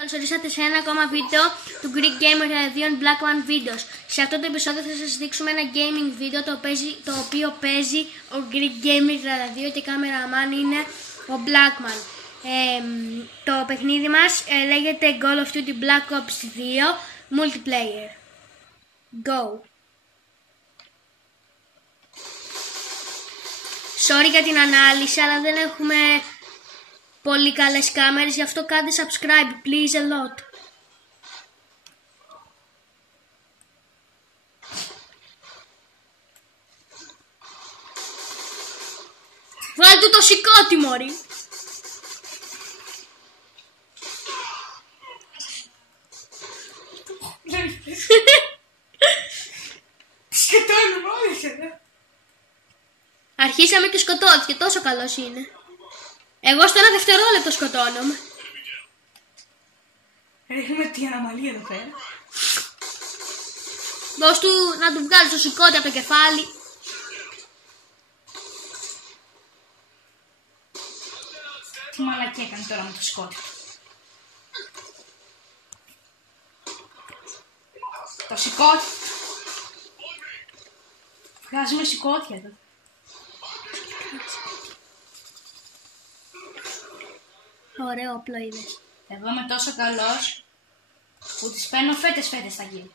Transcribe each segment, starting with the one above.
Καλώς ορίσατε σε ένα ακόμα βίντεο του Greek Gamer 2 Black One Videos. Σε αυτό το επεισόδιο θα σας δείξουμε ένα gaming βίντεο το οποίο παίζει ο Greek Gamer 2 και κάμεραμαν είναι ο Blackman. Το παιχνίδι μας λέγεται Call of Duty Black Ops 2 Multiplayer. Go! Sorry για την ανάλυση, αλλά δεν έχουμε πολύ καλές κάμερες, γι' αυτό κάντε subscribe, please a lot. Βάλ' του το σηκώτη, μωρή. Σκοτώνουμε όλοι. Αρχίσαμε και σκοτώθηκε, τόσο καλός είναι. Εγώ στο ένα δευτερόλεπτο σκοτώνομαι. Έχουμε τι αναμαλία εδώ πέρα. Δώσ' του να του βγάλεις το σηκώτη από το κεφάλι. Τι μαλακία έκανε τώρα με το σηκώτη. Το σηκώτη. Βγάζουμε σηκώτια εδώ. Ωραίο όπλο είναι. Εγώ είμαι τόσο καλός που τις παίρνω φέτες στα γύρια.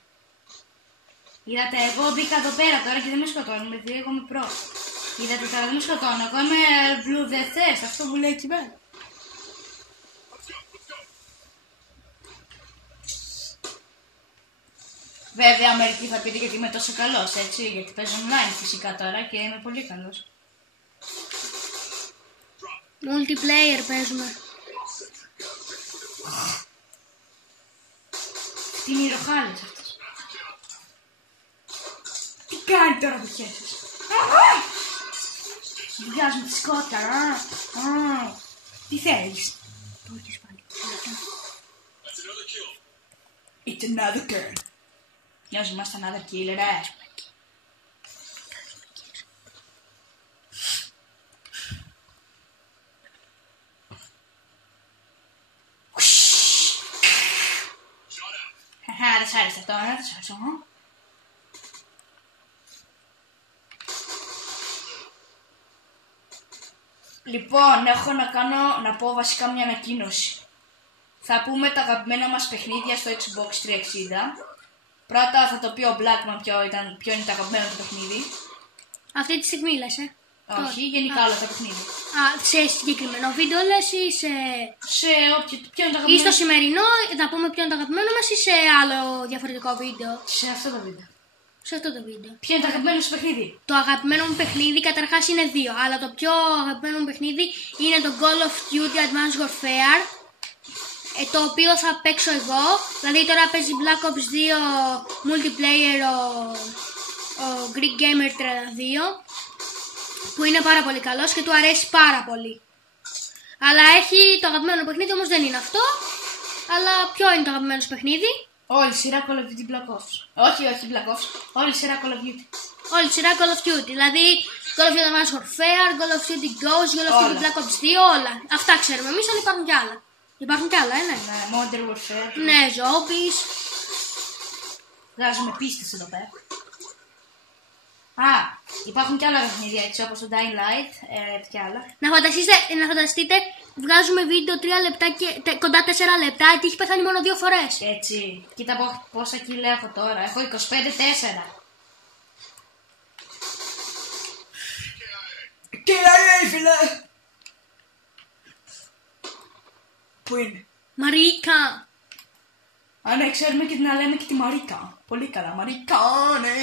Είδατε, εγώ μπήκα εδώ πέρα τώρα και δεν με σκοτώνω, επειδή εγώ είμαι προ. Είδατε τώρα, δεν με σκοτώνω, εγώ είμαι blue the thirst, αυτό που λέει εκεί πέρα. Βέβαια, μερικοί θα πείτε γιατί είμαι τόσο καλός, έτσι, γιατί παίζω online φυσικά τώρα και είμαι πολύ καλός. Multiplayer παίζουμε. Τι μυροχάλες αυτός. Τι κάνει τώρα που χέσεις. Βγάζουμε τη σκότα. Τι θέλεις. Το έχεις πάλι. It's another kill. Μοιάζει είμαστε another killer, δεν σ' άρεσε αυτό, δεν σ' άρεσε. Λοιπόν, έχω να πω βασικά μια ανακοίνωση. Θα πούμε τα αγαπημένα μας παιχνίδια στο Xbox 360. Πρώτα θα το πει ο Blackman ποιο είναι το αγαπημένο του παιχνίδι. Αυτή τη στιγμή λες, Όχι, γενικά όλα τα παιχνίδια. Σε συγκεκριμένο βίντεο λες ή σε... ποιο είναι το αγαπημένο. Ή στο σημερινό, να πούμε ποιο είναι το αγαπημένο μας ή σε άλλο διαφορετικό βίντεο. Σε αυτό το βίντεο. Σε αυτό το βίντεο. Ποιο είναι το αγαπημένο σου παιχνίδι. Το αγαπημένο μου παιχνίδι καταρχάς είναι δύο, αλλά το πιο αγαπημένο μου παιχνίδι είναι το Call of Duty Advanced Warfare, το οποίο θα παίξω εγώ. Δηλαδή τώρα παίζει Black Ops 2 Multiplayer ο Greek Gamer 32, που είναι πάρα πολύ καλός και του αρέσει πάρα πολύ. Αλλά έχει το αγαπημένο παιχνίδι, όμως δεν είναι αυτό. Αλλά ποιο είναι το αγαπημένο σου παιχνίδι? Όλη η σειρά Call of Duty Black Ops. Όχι Black Ops. Όλη η σειρά Call of Duty. Όλη η σειρά Call of Duty. Δηλαδή Call of Duty Advanced Warfare, Call of Duty Ghost, Call of Duty Black Ops 2, όλα. Αυτά ξέρουμε εμείς, αλλά υπάρχουν κι άλλα. Υπάρχουν κι άλλα, ναι. Ναι, Modern Warfare. Ναι, zombies. Βγάζουμε πίστες εδώ πέρα. Υπάρχουν κι άλλα παιχνίδια έτσι, όπως το Dying Light και άλλα. Να φανταστείτε, βγάζουμε βίντεο 3 λεπτά και κοντά 4 λεπτά και έχει πεθάνει μόνο 2 φορές. Έτσι. Κοίτα πόσα κιλά έχω τώρα. Έχω 25-4. Τι λέει, φίλε! Πού είναι? Μαρίκα! Ναι, ξέρουμε και να λέμε και τη Μαρίκα. Πολύ καλά. Μαρίκα, ναι!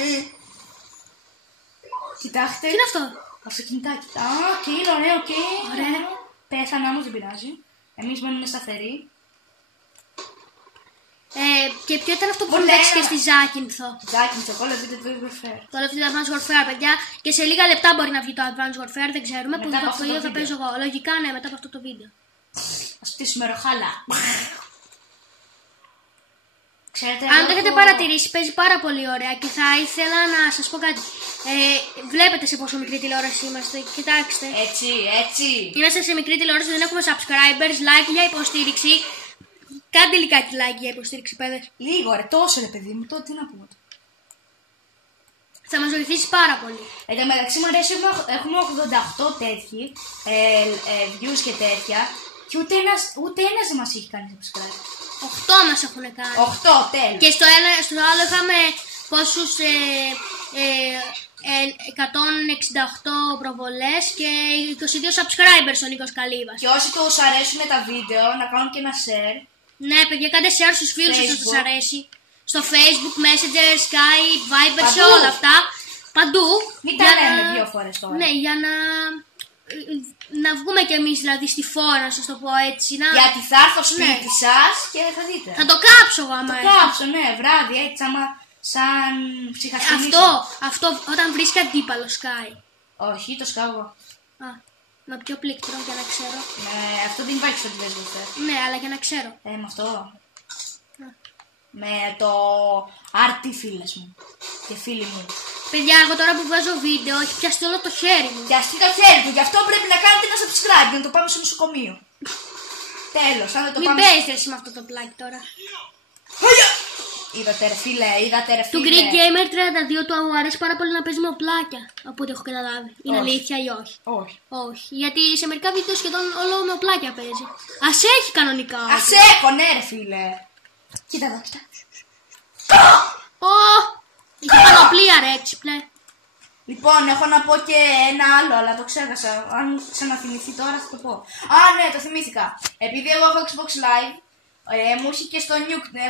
Κοιτάξτε. Τι είναι αυτό? Αυτοκινητάκι. Και είναι ωραίο, ωραίο. Πέθανα όμως, δεν πειράζει. Εμείς μένουμε σταθεροί. Και ποιο ήταν αυτό που παίξει και στη Ζάκυνθο? Ζάκυνθο, Call of Duty Advanced Warfare. Call of Duty Advanced Warfare, παιδιά. Και σε λίγα λεπτά μπορεί να βγει το Advanced Warfare, δεν ξέρουμε. Που αυτό το θα παίζω εγώ. Λογικά, ναι, μετά από αυτό το βίντεο. Ας στήσουμε ροχάλα. Ξέρετε, αν το έχετε παρατηρήσει, παίζει πάρα πολύ ωραία και θα ήθελα να σας πω κάτι. Βλέπετε σε πόσο μικρή τηλεόραση είμαστε, κοιτάξτε. Έτσι. Είμαστε σε μικρή τηλεόραση, δεν έχουμε subscribers, like για υποστήριξη. Κάντε λιγάκι like για υποστήριξη, παιδες. Λίγο ρε, τόσο ρε παιδί μου, τότε τι να πούμε. Θα μας βοηθήσει πάρα πολύ. Εν τω μεταξύ μου αρέσει, έχουμε 88 τέτοιοι views και τέτοια και ούτε ένας δεν μας έχει κάνει subscribe. 8 μας έχουν κάνει. 8, τέλος. Και στο άλλο είχαμε πόσους 168 προβολές και 22 subscribers ο Νίκος Καλύβας. Και όσοι τους αρέσουν τα βίντεο να κάνουν και ένα share. Ναι, παιδιά, κάντε share στους φίλους σας, σας αρέσει. Στο Facebook, Messenger, Skype, Viber, σε όλα αυτά. Παντού. Μην τα λέμε 2 φορές τώρα. Ναι, για να βγούμε κι εμείς δηλαδή στη φόρα, να σας το πω έτσι. Γιατί θα έρθω σπίτι σας και θα δείτε. Θα το κάψω εγώ άμα έρθω. Το κάψω, ναι, βράδυ έτσι άμα σαν ψυχασθενής. Αυτό όταν βρίσκει αντίπαλο Sky. Όχι, το σκάβω. Με ποιο πλήκτρο για να ξέρω. Αυτό δεν υπάρχει στο Facebook. Ναι, αλλά για να ξέρω. Με αυτό. Με το RT φίλες μου και φίλοι μου. Παιδιά, εγώ τώρα που βγάζω βίντεο έχει πιαστεί όλο το χέρι μου. Πιαστεί το χέρι του, γι' αυτό πρέπει να κάνετε ένα subscribe για να το πάμε στο νοσοκομείο. Τέλος, αν δεν το Μην πάμε. Μην παίζετε εσύ με αυτό το πλάκι τώρα. Είδατε ρε φίλε, είδατε ρε φίλε. Του Greek Gamer 32 του αρέσει πάρα πολύ να παίζει με οπλάκια. Από ό,τι έχω καταλάβει. Είναι αλήθεια ή όχι? Όχι. Όχι. Γιατί σε μερικά βίντεο σχεδόν όλο με οπλάκια παίζει. Ας έχει κανονικά. Ας έχω, ναι ρε φίλε. Κοίτα εδώ, κοίτα. Είχε πανοπλία ρε έξυπνε. Λοιπόν, έχω να πω και ένα άλλο, αλλά το ξέχασα. Αν ξαναθυμηθεί τώρα θα το πω. Ναι, το θυμήθηκα. Επειδή εγώ έχω Xbox Live, μου είχε και στο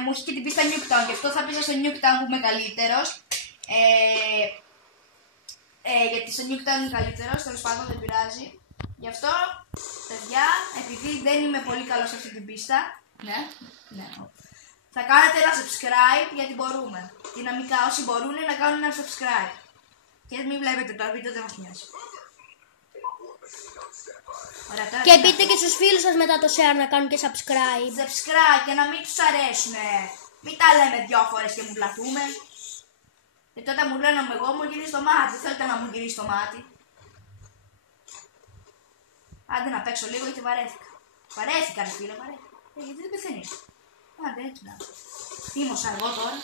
μου είχε και την πίστα Nuketown. Γι' αυτό θα πήσα στο Nuketown που είμαι καλύτερος. Γιατί στο Nuketown είμαι καλύτερος, τέλος πάντων δεν πειράζει. Γι' αυτό, παιδιά, επειδή δεν είμαι πολύ καλός σε αυτή την πίστα, ναι. Θα κάνετε ένα subscribe γιατί μπορούμε. Δυναμικά όσοι μπορούν να κάνουν ένα subscribe. Και μην βλέπετε το βίντεο, δεν μας νοιάζει. Ωραία, τώρα και πείτε και στους φίλους σας μετά το share να κάνουν και subscribe. Subscribe και να μην τους αρέσουνε. Μην τα λέμε 2 φορές και μου πλαθούμε. Γιατί όταν μου λένε εγώ μου γυρίζει το μάτι. Θέλετε να μου γυρίσει το μάτι. Άντε να παίξω λίγο γιατί βαρέθηκα. Βαρέθηκα ρε φίλε, βαρέθηκα. Γιατί δεν πεθαίνεις. Άντε έτσι να. Θύμωσα εγώ τώρα.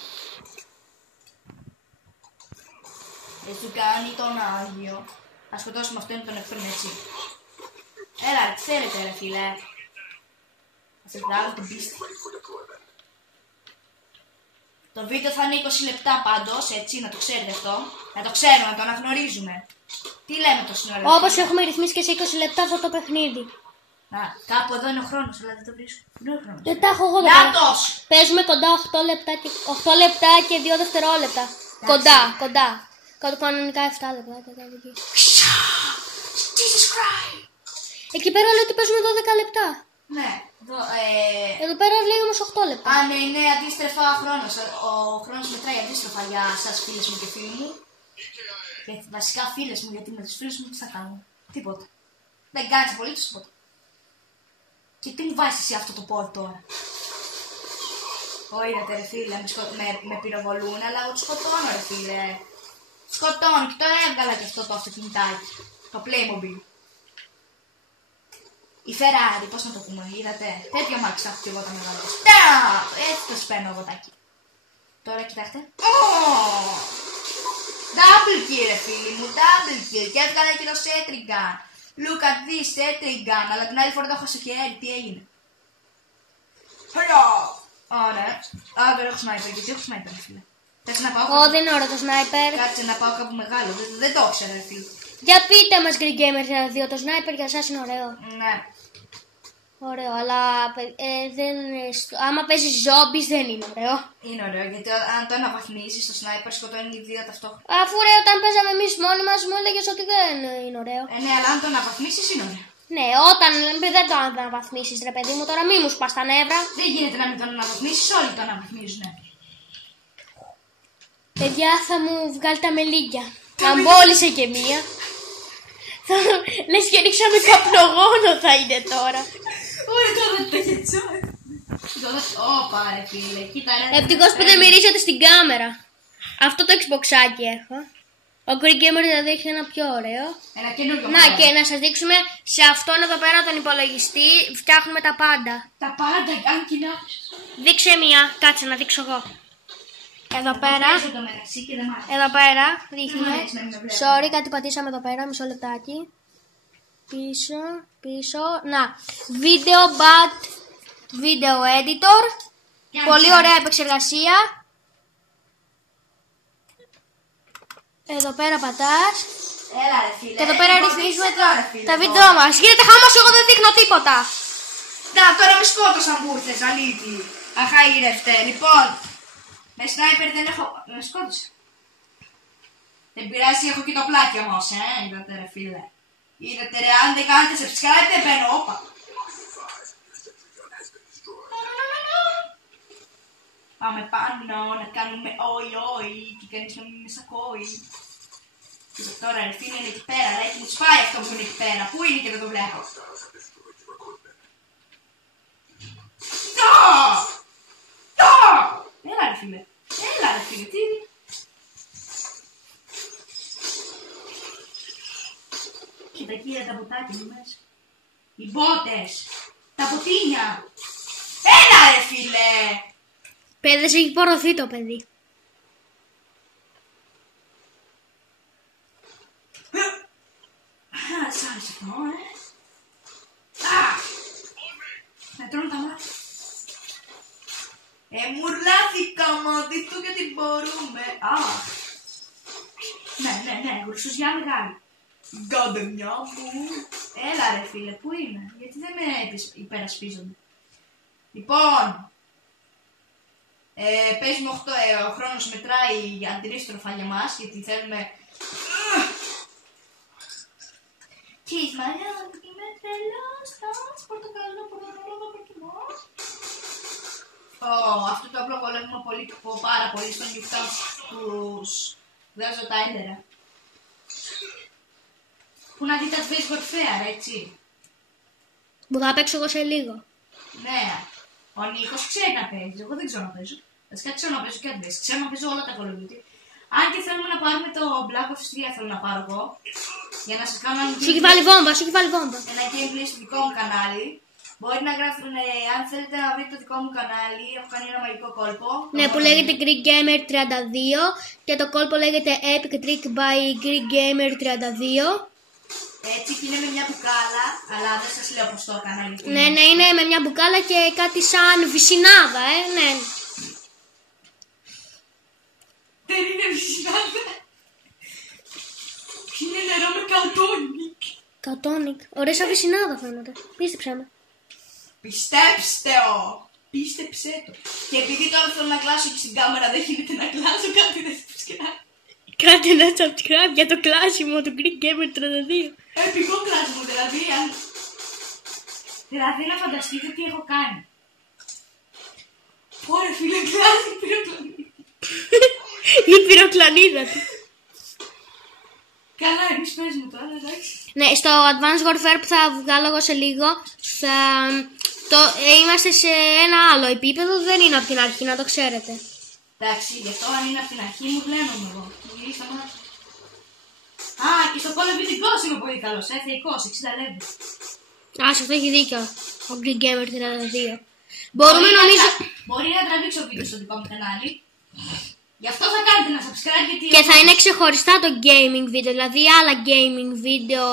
Έτσι του κάνει τον Άγιο. Να σκοτώσουμε αυτόν τον εχθρό έτσι. Έλα ρε, τι θέλετε ρε φίλε. Θα σε βγάλω την πίστη. Το βίντεο θα είναι 20 λεπτά πάντως, έτσι, να το ξέρετε αυτό. Να το ξέρουμε, να το αναγνωρίζουμε. Τι λέμε το σύνολο. Όπως έχουμε ρυθμίσει και σε 20 λεπτά αυτό το παιχνίδι. Κάπου εδώ είναι ο χρόνος, αλλά δεν το βρίσκω. Δεν τα έχω εγώ εδώ. Νάτος! Παίζουμε κοντά 8 λεπτά και 2 δευτερόλεπτα. Κοντά. Κανονικά 7 λεπτά. Jesus Christ! Εκεί πέρα λέει ότι παίζουμε 12 λεπτά. Ναι. Εδώ πέρα λέει όμως 8 λεπτά. Ναι, είναι αντίστροφα χρόνος. Ο χρόνος μετράει αντίστροφα για σας φίλες μου και φίλοι μου. Και βασικά φίλες μου, γιατί με τους φίλους μου τι θα κάνω. Τίποτα. Δεν κάνεις απολύτως τίποτα. Και τι μου βάζεις εσύ αυτό το πόδι τώρα. Είδατε ρε φίλε, με πυροβολούν, αλλά εγώ τους σκοτώνω ρε φίλε. Σκοτώνω και τώρα έβγαλα και αυτό το αυτοκινητάκι. Το Playmobil. Η Ferrari, πώς να το πούμε, είδατε. Τέτοιο μάξι θα έχω και εγώ τα μεγάλα. Έτσι το σπαίνω εγώ τάκι. Τώρα κοιτάξτε. Double kill ρε φίλοι μου, double kill. Και έβγαλα και το Setringan. Look at this Setringan. Αλλά την άλλη φορά το έχω στο χέρι, τι έγινε. Ωραία. Δεν έχω sniper, γιατί έχω sniper ρε φίλε. Θες να πάω κάπου. Δεν είναι ωραίο το sniper. Κάτσε να πάω κάπου μεγάλο, δεν το ήξερα ρε φίλε. Για πείτε μας Greek Gamer 2, το sniper για εσάς είναι ωραίο. Ναι. Ωραίο, αλλά άμα παίζεις zombies δεν είναι ωραίο. Είναι ωραίο, γιατί αν το αναβαθμίζεις το sniper σκοτώνει οι 2 ταυτόχρονα. Αφού ρε, όταν παίζαμε εμείς μόνοι μας μου έλεγες ότι δεν είναι ωραίο. Ναι, αλλά αν το αναβαθμίσεις είναι ωραίο. Ναι, όταν δεν το αναβαθμίσεις ρε παιδί μου, τώρα μη μου σπάς τα νεύρα. Δεν γίνεται να μην το αναβαθμίσεις, όλοι το αναβαθμίζουν. Παιδιά, θα μου βγάλει τα μελίγια. Να μπόλισε και μία. Λες και ρίξαμε καπνογόνο θα είναι τώρα. Ωραία, τώρα το χετσόι. Ωπα ρε φίλε, κοίτα ρε. Ευτυχώς που δεν μυρίζετε στην κάμερα. Αυτό το Xboxάκι έχω. Ο Greek Gamer δηλαδή έχει ένα πιο ωραίο. Ένα καινούργιο. Να και να σας δείξουμε σε αυτόν εδώ πέρα τον υπολογιστή φτιάχνουμε τα πάντα. Τα πάντα, αν κοινά. Δείξε μία, κάτσε να δείξω εγώ. Εδώ πέρα. Εδώ πέρα δείχνουμε. Sorry, κάτι πατήσαμε εδώ πέρα, μισό λεπτάκι. Πίσω. Να. Video editor. Πολύ ωραία επεξεργασία. Εδώ πέρα πατάς. Έλα ρε φίλε. Και εδώ πέρα ρυθμίζουμε τα βίντεο μας. Γίνεται χαμός, εγώ δεν δείχνω τίποτα. Να, τώρα με σκότωσαν που ήρθες, αλήτη. Αχαήρευτε. Λοιπόν, με σνάιπερ δεν έχω... Με σκότωσε. Δεν πειράζει, έχω και το πλάκι όμως, είδατε ρε φίλε. Είδατε ρε, αν δεν κάνετε subscribe δεν μπαίνω, όπα. Πάμε πάνω να κάνουμε όι και κανείς να μην με σακώει. Και τώρα ρε φίλε είναι εκεί πέρα, αλλά έχει μου σπάει αυτό που είναι εκεί πέρα. Πού είναι και δεν το βλέπω. Έλα ρε φίλε, τι είναι. Κοίτα κύριε τα ποτάκια μου μέσα. Οι μπότες, τα ποτίνια. Έλα ρε φίλε. Παιδες, έχει πορωθεί το παιδί. Σ' άρεσε αυτό, με τρώνε τα μάτια. Μουρλάθηκα μάτι του γιατί μπορούμε. Ναι, γουρσουζιά μεγάλη. Γκαντεμιά μου. Έλα ρε φίλε, πού είναι, γιατί δεν με υπερασπίζονται. Λοιπόν, παίζουμε 8, ο χρόνος μετράει αντίστροφα για μας, γιατί θέλουμε... Kiss my hand, είμαι τρελός, πορτοκαλό, προκυμός. Αυτό το απλό κολλεύουμε πάρα πολύ στον Newtown τους βγάζω τα έντερα. Που να δείτε Advanced Warfare, έτσι. Που θα παίξω εγώ σε λίγο. Ναι, ο Νίκος ξέρει να παίζει, εγώ δεν ξέρω να παίζω. Βασικά ξέρω να παίζω και Advanced, ξέρω να παίζω όλα τα Call of Duty. Αν και θέλουμε να πάρουμε το Black Ops 3, θέλω να πάρω εγώ. Για να σας κάνω ένα gameplay. Σου έχει βάλει βόμβα, Ένα gameplay στο δικό μου κανάλι. Μπορεί να γράφουν, αν θέλετε να βρείτε το δικό μου κανάλι, έχω κάνει ένα μαγικό κόλπο. Ναι, που λέγεται Greek Gamer 32 και το κόλπο λέγεται Epic Trick by Greek Gamer 32. Έτσι και είναι με μια μπουκάλα, αλλά δεν σας λέω πως το έκανα. Ναι, είναι με μια μπουκάλα και κάτι σαν βυσσινάδα, ναι. Δεν είναι βυσσινάδα. Είναι νερό με καουτόνικ. Καουτόνικ. Ωραία σαν βυσσινάδα φαίνεται. Πίστεψέ με. Πίστεψε το. Και επειδή τώρα θέλω να κλάσω και στην κάμερα δεν γίνεται να κλάσω, κάτι δεν subscribe. Κάντε ένα subscribe για το κλάσιμο του Greek Gamer 32. Επικό κλάσιμο δηλαδή, δηλαδή να φανταστείτε τι έχω κάνει. Ωραία φίλε, κλάσει η πυροκλανίδα. Η πυροκλανίδα του. Καλά, εμείς παίζουμε τώρα, εντάξει. Ναι, στο Advanced Warfare που θα βγάλω εγώ σε λίγο, είμαστε σε ένα άλλο επίπεδο, δεν είναι από την αρχή, να το ξέρετε. Εντάξει, γι' αυτό αν είναι από την αρχή μου πλένομαι εγώ. Γυρίστε μάτια. Και στο Call of Duty Ghost είμαι πολύ καλός, θεϊκός, 60 level. Αυτό έχει δίκιο, ο Greek Gamer 32. Μπορούμε νομίζω... Μπορεί να τραβήξω βίντεο στο δικό μου κανάλι. Γι' αυτό θα κάνετε ένα subscribe γιατί... Και θα είναι ξεχωριστά το gaming βίντεο, δηλαδή άλλα gaming βίντεο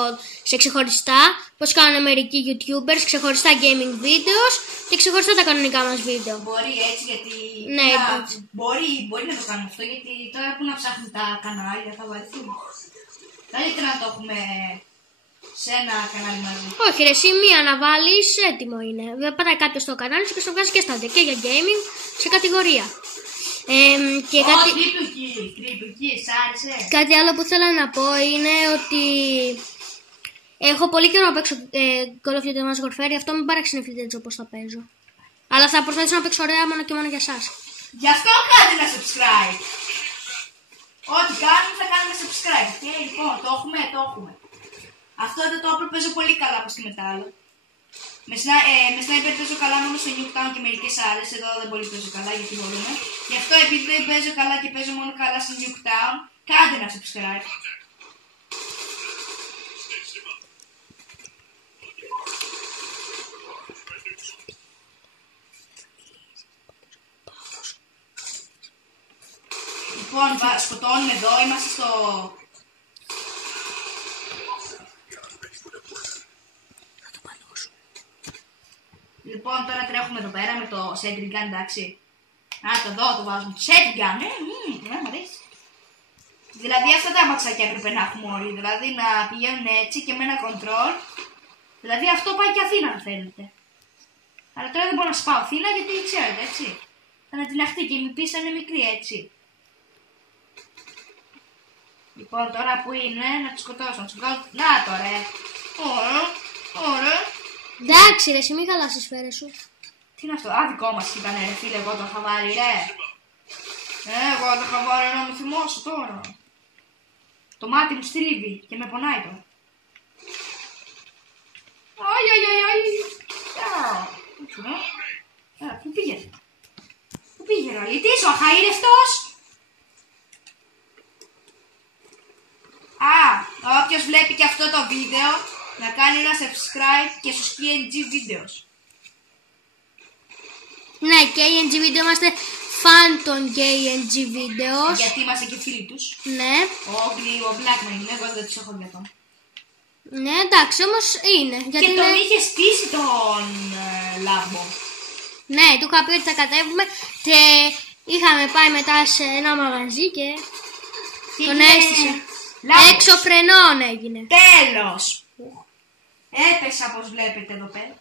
σε ξεχωριστά, πως κάνουν μερικοί YouTubers, ξεχωριστά gaming videos και ξεχωριστά τα κανονικά μας βίντεο. Μπορεί έτσι γιατί... Ναι, μπορεί να το κάνουμε αυτό γιατί τώρα που να ψάχνουν τα κανάλια θα βαρεθούμε. Καλύτερα να το έχουμε σε ένα κανάλι μαζί. Όχι ρε, εσύ μία να βάλεις, έτοιμο είναι. Πατάει κάποιος στο κανάλι και στο βγάζει και στα και για gaming σε κατηγορία. Και σ' άρεσε. Κάτι άλλο που θέλω να πω είναι ότι έχω πολύ καιρό να παίξω Call of Duty Advanced Warfare, γι' αυτό μην παραξενευτείτε έτσι όπως θα παίζω. Αλλά θα προσπαθήσω να παίξω ωραία μόνο και μόνο για εσάς. Γι' αυτό κάντε ένα subscribe. Ό,τι κάνουμε θα κάνουμε subscribe. Και λοιπόν, το έχουμε. Αυτό εδώ το όπλο παίζω πολύ καλά όπως και μετά άλλο. Με sniper παίζω καλά μόνο στο Newtown και μερικές άλλες. Εδώ δεν πολύ παίζω καλά γιατί μπορούμε. Γι' αυτό επειδή δεν παίζω καλά και παίζω μόνο καλά στο Newtown, Κάντε ένα subscribe. Λοιπόν, σκοτώνουμε εδώ, είμαστε στο... Λοιπόν, τώρα τρέχουμε εδώ πέρα με το Sentry Gun, εντάξει. Α, το εδώ το βάζουμε. Sentry Gun, μου αρέσει. Δηλαδή αυτά τα μπαξάκια έπρεπε να έχουμε όλοι. Δηλαδή να πηγαίνουν έτσι και με ένα control. Δηλαδή αυτό πάει και Αθήνα αν θέλετε. Αλλά τώρα δεν μπορώ να σπάω Αθήνα γιατί ξέρετε έτσι. Θα να την αχτεί και η μη είναι μικρή έτσι. Λοιπόν τώρα που είναι να τους σκοτώσω, να τους βγάλω. Να τώρα, ωραία. Εντάξει ρε, εσύ μη χαλάς τις σφαίρες σου. Τι είναι αυτό, δικό μας ήταν ρε φίλε, εγώ το είχα βάλει ρε. Εγώ το είχα βάλει να με θυμώσω τώρα. Το μάτι μου στρίβει και με πονάει τώρα. Πού πήγε. Πού πήγε ο αλήτης, ο αχαήρευτος. Όποιος βλέπει και αυτό το βίντεο να κάνει ένα subscribe και στους KNG Videos. Ναι, KNG Video, είμαστε φαν των KNG Videos. Γιατί είμαστε και φίλοι τους. Ναι. Ο Blackman είναι, εγώ δεν τους έχω δει αυτό. Ναι, εντάξει, όμως είναι. Γιατί και τον είχε στήσει τον Λάμπο. Ναι, του είχα πει ότι θα κατέβουμε και είχαμε πάει μετά σε ένα μαγαζί και τον έστησε. Έξω φρενών έγινε. Τέλος. Έπεσα όπως βλέπετε εδώ πέρα.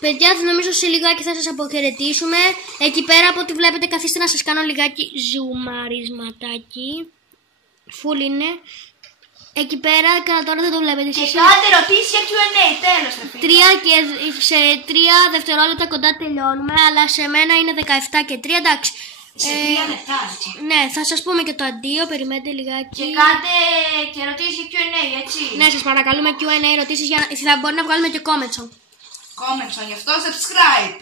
Παιδιά, νομίζω σε λιγάκι θα σας αποχαιρετήσουμε. Εκεί πέρα από ό,τι βλέπετε καθίστε να σας κάνω λιγάκι ζουμαρισματάκι. Φουλ είναι. Εκεί πέρα και τώρα δεν το βλέπετε. Και κάντε ερωτήσεις για Q&A, τέλος. Σε 3 δευτερόλεπτα κοντά τελειώνουμε, αλλά σε μένα είναι 17 και 3, εντάξει. Σε 3 λεπτά, έτσι. Ναι, θα σας πούμε και το αντίο, περιμένετε λιγάκι. Και κάντε και ερωτήσεις για Q&A, έτσι. Ναι, σας παρακαλούμε Q&A ερωτήσεις, θα μπορεί να βγάλουμε και comments. Comments, γι' αυτό subscribe.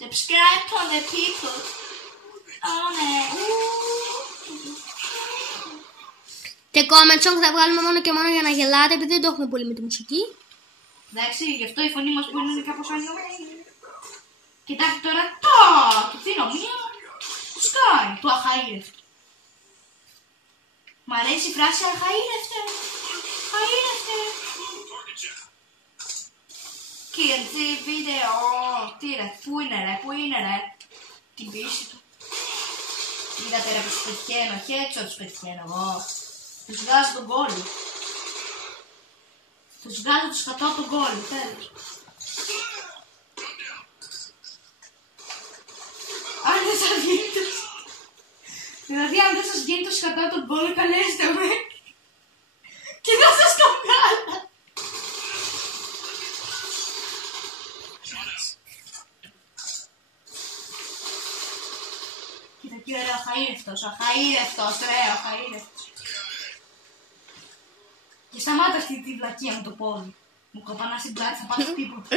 Subscribe to the people. Και comment song θα βγάλουμε μόνο και μόνο για να γελάτε, επειδή δεν το έχουμε πολύ με τη μουσική. Εντάξει, γι' αυτό η φωνή μας μπορεί να είναι κάπως αλλιώς. Κοιτάξτε τώρα, του δίνω μία, του σκάει, του αχαήρευτου. Μ' αρέσει η φράση αχαήρευτε, αχαήρευτε. KNG Video, τι ρε, πού είναι ρε, την πίστη του. Είδατε ρε που τους πετυχαίνω, και έξω τους πετυχαίνω εγώ. Τους βγάζω τον κόλλο. Τους βγάζω τους κατώ τον κόλλο, τέλος. Αν δεν σας γίνει το... Δηλαδή αν δεν σας γίνει το σκατά τον κόλλο, καλέστε με. Και θα σας το βγάλω. Κοίτα τι ωραίο αχαήρευτος, ρε, αχαήρευτος. Και σταμάτα αυτή τη βλακία με το πόδι. Μου κοπανά στην πλάτη, θα πάθει τίποτα.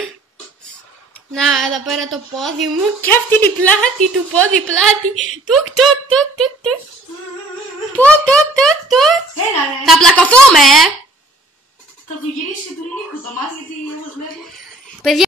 Να, εδώ πέρα το πόδι μου και αυτή είναι η πλάτη του πόδι, πλάτη. Τουκ, τουκ, τουκ, τουκ, τουκ. Τουκ, τουκ, τουκ, τουκ. Έλα ρε. Θα πλακωθούμε, Θα του γυρίσει και του Νίκου το μάτι, γιατί όπως βλέπω